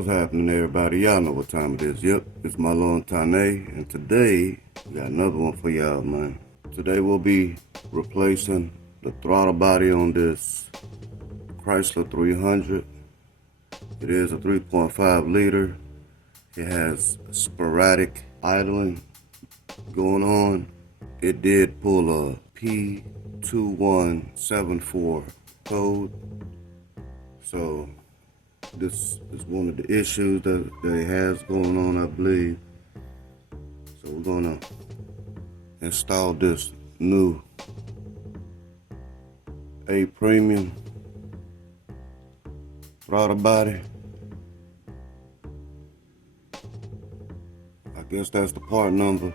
What's happening, everybody? Y'all know what time it is. Yep, it's Mahlon, Tane, and today we got another one for y'all, man. Today we'll be replacing the throttle body on this Chrysler 300. It is a 3.5 liter. It has sporadic idling going on. It did pull a P2174 code, so this is one of the issues that it has going on, I believe. So we're gonna install this new A premium throttle body. I guess that's the part number.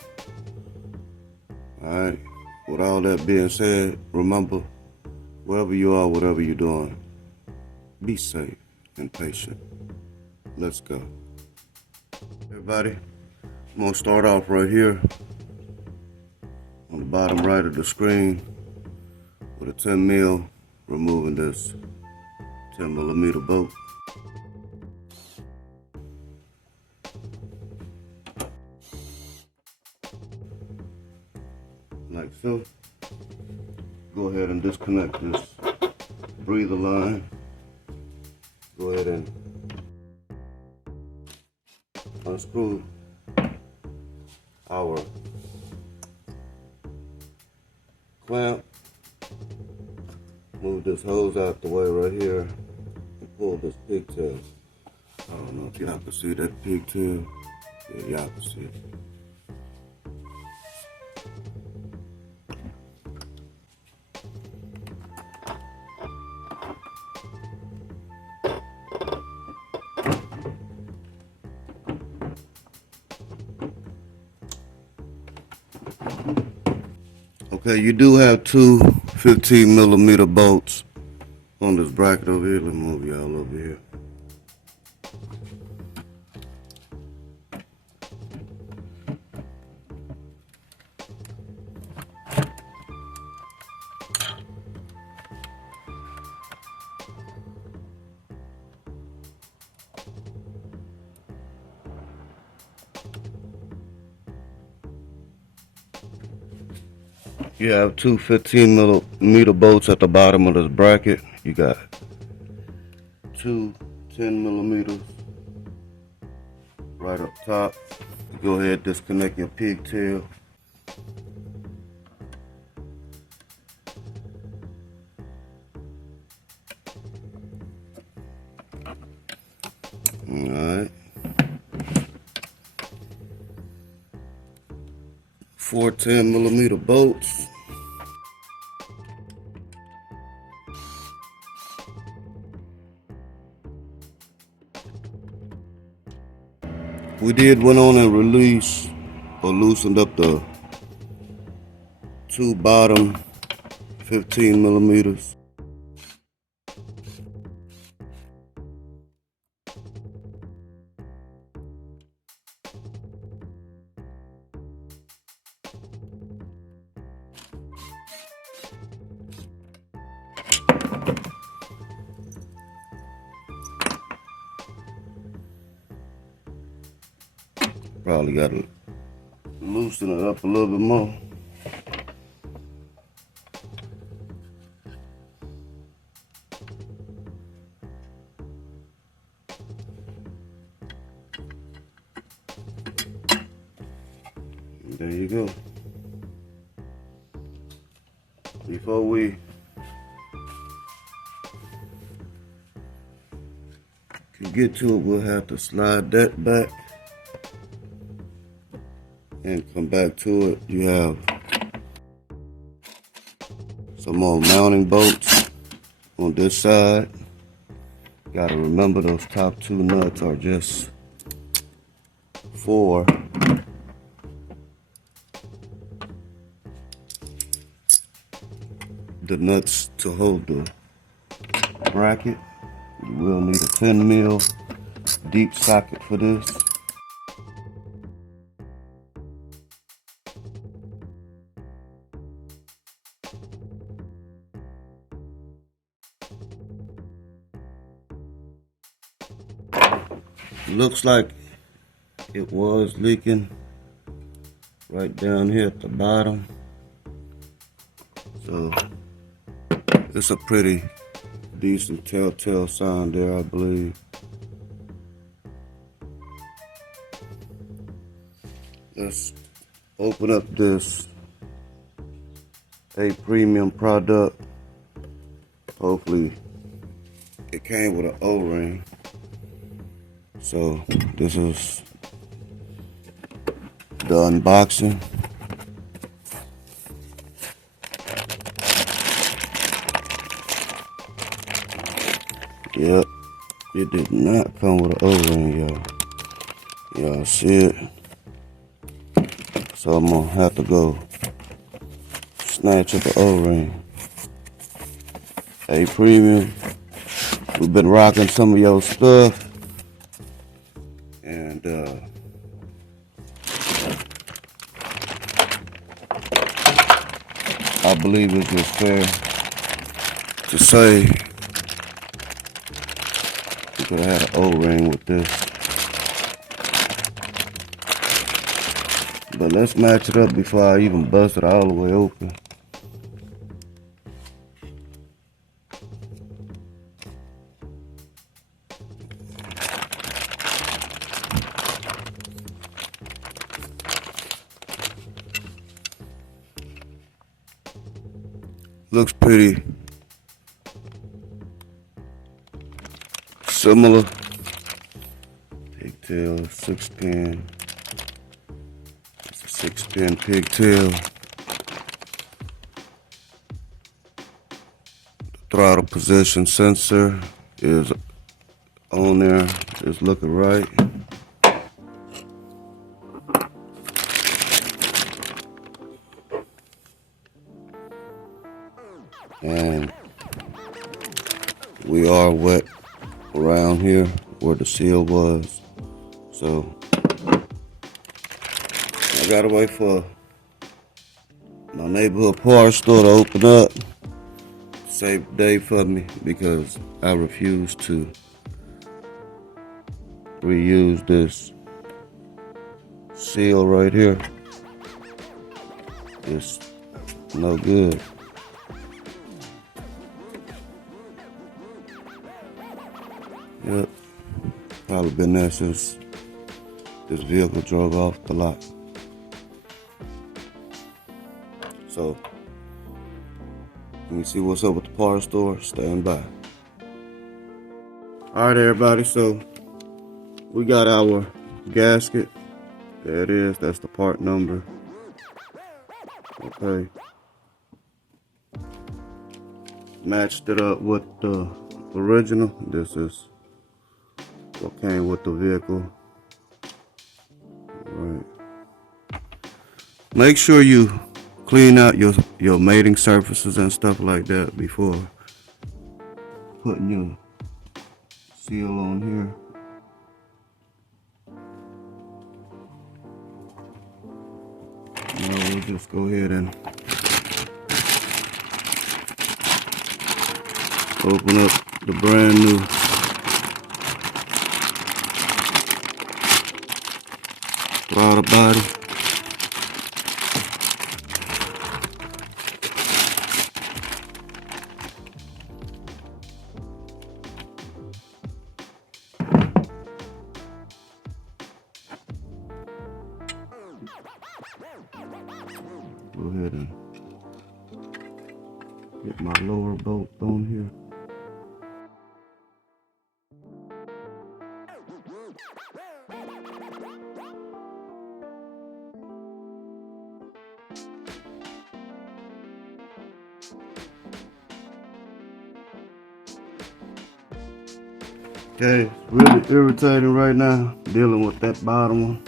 Alright, with all that being said, remember, wherever you are, whatever you're doing, be safe and patient. Let's go. Everybody, I'm gonna start off right here on the bottom right of the screen with a 10 mil, removing this 10 millimeter bolt. Like so. Go ahead and disconnect this breather line. Go ahead and unscrew our clamp. Move this hose out the way right here and pull this pigtail. I don't know if y'all can see that pigtail. Yeah, y'all can see it. Okay, you do have two 15 millimeter bolts on this bracket over here. Let me move y'all over here. You have two 15 millimeter bolts at the bottom of this bracket. You got two 10 millimeters right up top. Go ahead, disconnect your pigtail. Alright. 4 10 millimeter bolts. We did went on and release or loosened up the two bottom 15 millimeters. Probably got to loosen it up a little bit more. And there you go. Before we can get to it, we'll have to slide that back and come back to it. You have some more mounting bolts on this side. Gotta remember those top two nuts are just for the nuts to hold the bracket. You will need a 10 mil deep socket for this. looks like it was leaking right down here at the bottom. So it's a pretty decent telltale sign there, I believe. Let's open up this A premium product. Hopefully it came with an O-ring. So this is the unboxing. Yep, it did not come with an O-ring, y'all. Y'all see it? So I'm gonna have to go snatch up an O-ring. A premium. We've been rocking some of your stuff, and I believe it's just fair to say we could have had an O-ring with this. But let's match it up before I even bust it all the way open. Looks pretty similar. Pigtail, 6-pin. It's a 6-pin pigtail. The throttle position sensor is on there. It's looking right. And we are wet around here where the seal was. So I gotta wait for my neighborhood parts store to open up. Save the day for me because I refuse to reuse this seal right here. It's no good. Yep, probably been there since this vehicle drove off the lot. So, let me see what's up with the parts store. Stand by. Alright everybody, so we got our gasket. There it is, that's the part number. Okay. Matched it up with the original. This is what came with the vehicle. Right. Make sure you clean out your mating surfaces and stuff like that before putting your seal on here. Now we'll just go ahead and open up the brand new throttle body. Go ahead and get my lower bolt on here. Okay, it's really irritating right now dealing with that bottom one.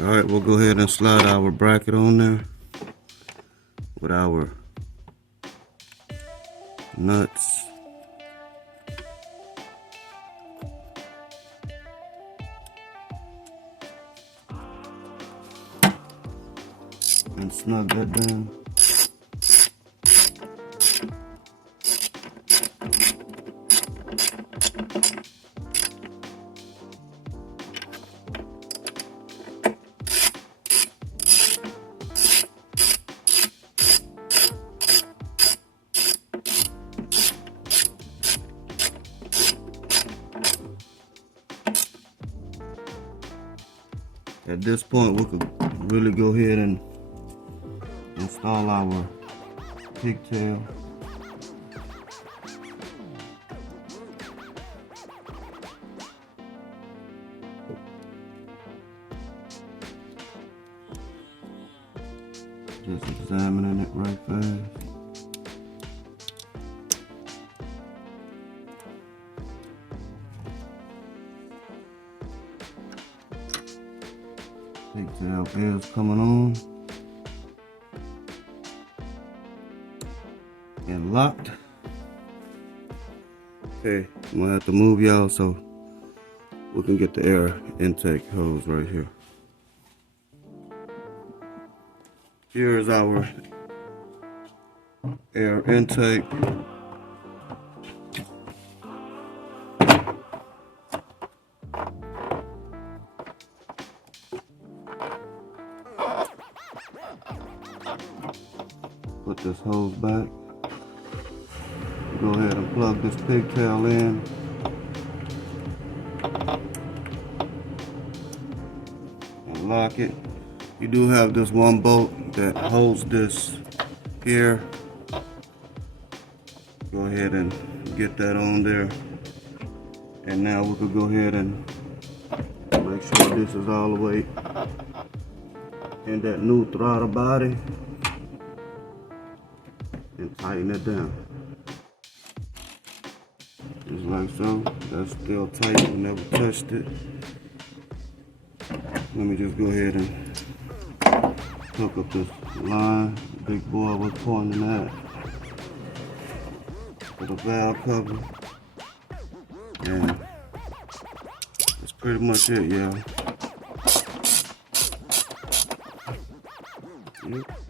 Alright, we'll go ahead and slide our bracket on there with our nuts. And snug that down. At this point, we could really go ahead and install our pigtail. Just examining it right fast. Pigtail is coming on and locked. Okay, I'm gonna have to move y'all so we can get the air intake hose right here. Here is our air intake. Put this hose back. Go ahead and plug this pigtail in. And lock it. You do have this one bolt that holds this here. Go ahead and get that on there. And now we could go ahead and make sure this is all the way in that new throttle body. And tighten it down. Just like so. That's still tight. We never touched it. Let me just go ahead and hook up this line. The big boy was pointing at for the valve cover. And that's pretty much it, y'all. Yep.